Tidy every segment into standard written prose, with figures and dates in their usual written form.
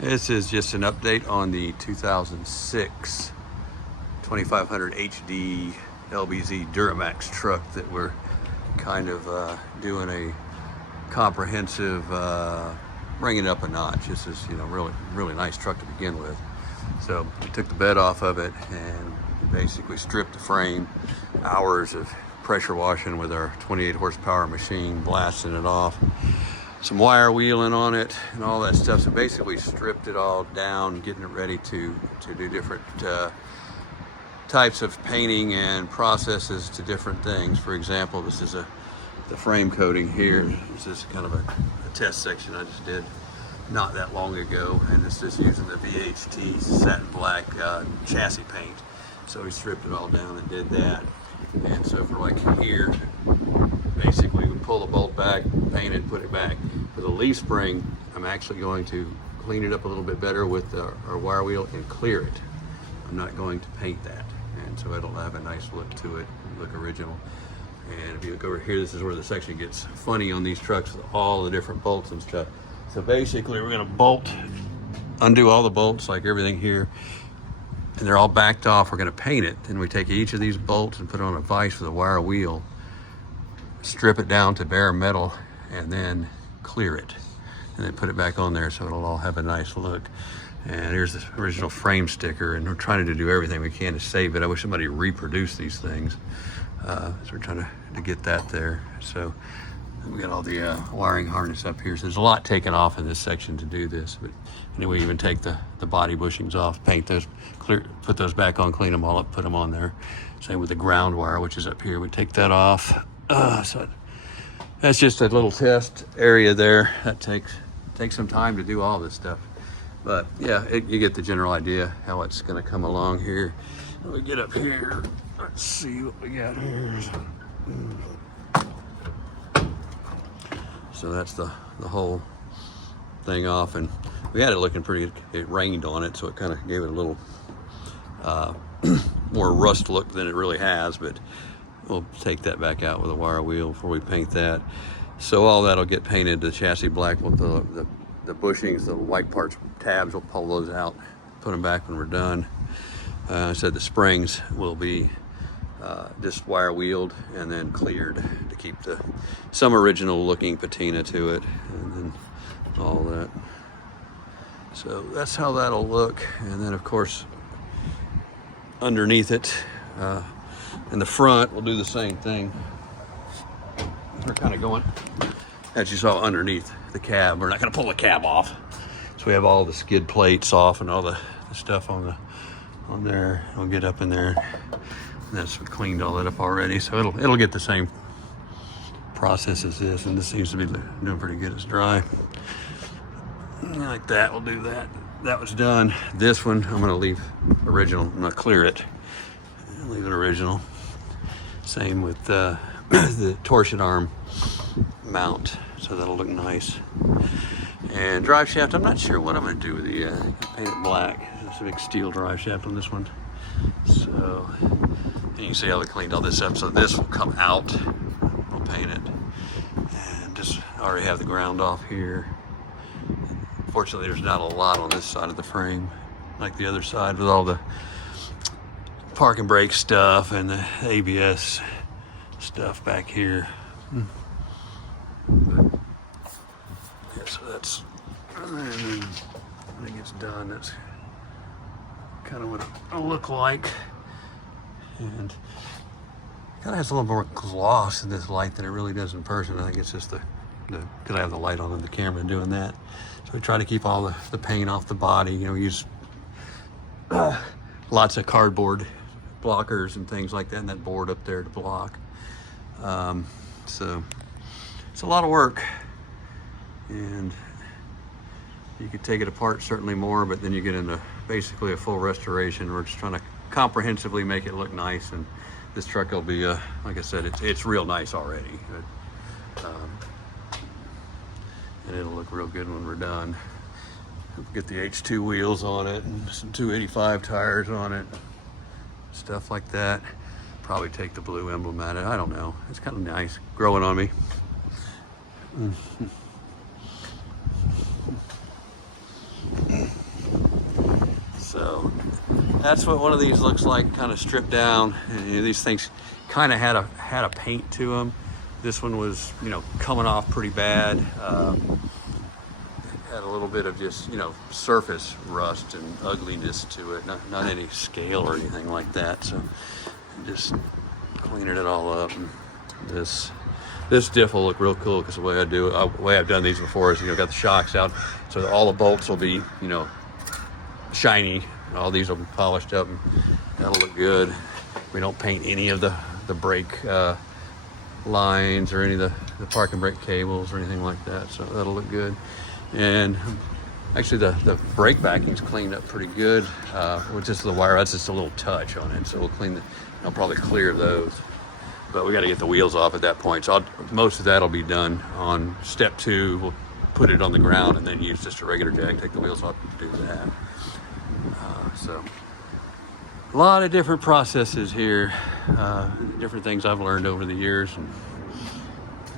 This is just an update on the 2006 2500 HD LBZ Duramax truck that we're kind of doing a comprehensive bringing it up a notch. This is, really nice truck to begin with. So we took the bed off of it and basically stripped the frame. Hours of pressure washing with our 28 horsepower machine, blasting it off. Some wire wheeling on it and all that stuff. So basically stripped it all down, getting it ready to do different types of painting and processes to different things. For example, this is the frame coating here. This is kind of a test section I just did not that long ago, and it's just using the VHT satin black chassis paint. So we stripped it all down and did that. And so for like here, basically we pull the bolt back, paint it, put it back. For the leaf spring, I'm actually going to clean it up a little bit better with our wire wheel and clear it. I'm not going to paint that. And so it'll have a nice look to it, look original. And if you look over here, this is where the section gets funny on these trucks with all the different bolts and stuff. So basically we're gonna undo all the bolts like everything here, and they're all backed off. We're gonna paint it. Then we take each of these bolts and put it on a vise with a wire wheel, strip it down to bare metal, and then clear it. And then put it back on there so it'll all have a nice look. And here's the original frame sticker, and we're trying to do everything we can to save it. I wish somebody reproduced these things. So we're trying to get that there. So we got all the wiring harness up here. So there's a lot taken off in this section to do this. But anyway, even take the body bushings off, paint those, put those back on, clean them all up, put them on there. Same with the ground wire, which is up here. We take that off. So that's just a little test area there. That takes some time to do all this stuff. But yeah, you get the general idea how it's gonna come along here. When we get up here, let's see what we got here. So that's the whole thing off, and we had it looking pretty good. It rained on it, so it kind of gave it a little more rust look than it really has, but we'll take that back out with a wire wheel before we paint that. So all that'll get painted the chassis black with the bushings, the white parts, tabs, we'll pull those out, put them back when we're done. I said the springs will be just wire wheeled and then cleared to keep some original looking patina to it, and then all that. So that's how that'll look. And then of course underneath it, in the front, we'll do the same thing. We're kind of going, as you saw underneath the cab, we're not going to pull the cab off. So we have all the skid plates off and all the stuff on there. We'll get up in there. And that's, we cleaned all that up already. So it'll get the same process as this, and this seems to be doing pretty good. It's dry. Like that, we'll do that. That was done. This one, I'm gonna leave original. I'm gonna clear it. Leave it original. Same with the torsion arm mount, so that'll look nice. And drive shaft, I'm not sure what I'm gonna do with the paint it black. There's a big steel drive shaft on this one. So you can see how they cleaned all this up. So this will come out. We'll paint it, and just already have the ground off here. Fortunately, there's not a lot on this side of the frame, like the other side with all the park and brake stuff and the ABS stuff back here. But, yeah, so that's, and then when it gets done, that's kind of what it'll look like. And kind of has a little more gloss in this light than it really does in person. I think it's just because I have the light on in the camera doing that. So we try to keep all the paint off the body. We use lots of cardboard blockers and things like that, and that board up there to block. So it's a lot of work, and you could take it apart certainly more, but then you get into basically a full restoration. We're just trying to comprehensively make it look nice, and this truck will be like I said, it's real nice already. And it'll look real good when we're done. We'll get the H2 wheels on it and some 285 tires on it, stuff like that. Probably take the blue emblem at it. I don't know. It's kind of nice, growing on me. Mm-hmm. that's what one of these looks like, kind of stripped down. And, you know, these things kind of had a paint to them. This one was, you know, coming off pretty bad. Had a little bit of just, you know, surface rust and ugliness to it. Not any scale or anything like that. So just cleaning it all up. And this diff will look real cool because the way the way I've done these before is, you know, got the shocks out, so all the bolts will be, you know, shiny. All these will be polished up, and that'll look good. We don't paint any of the brake lines or any of the parking brake cables or anything like that, so that'll look good. And actually the brake backing's cleaned up pretty good with just the wire. That's just a little touch on it, so we'll I'll probably clear those, but we got to get the wheels off at that point. So most of that'll be done on step 2. We'll put it on the ground and then use just a regular jack, take the wheels off and do that. So a lot of different processes here, different things I've learned over the years. And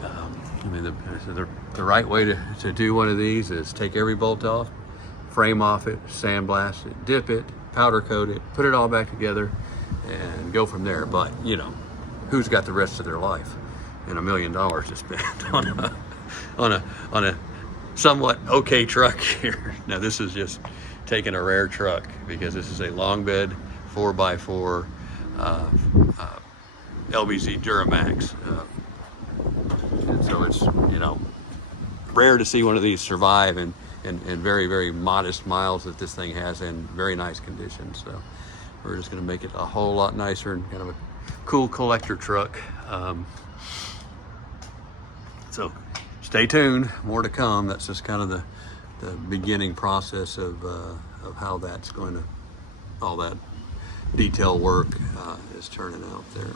I mean, the right way to do one of these is take every bolt off, frame off it, sandblast it, dip it, powder coat it, put it all back together, and go from there. But, you know, who's got the rest of their life and $1 million to spend on a somewhat okay truck here? Now, this is just taking a rare truck because this is a long bed 4x4 LBZ Duramax. And so it's, you know, rare to see one of these survive in very, very modest miles that this thing has in very nice condition. So we're just going to make it a whole lot nicer and kind of a cool collector truck. So stay tuned, more to come. That's just kind of the beginning process of how that's going to, all that detail work is turning out there.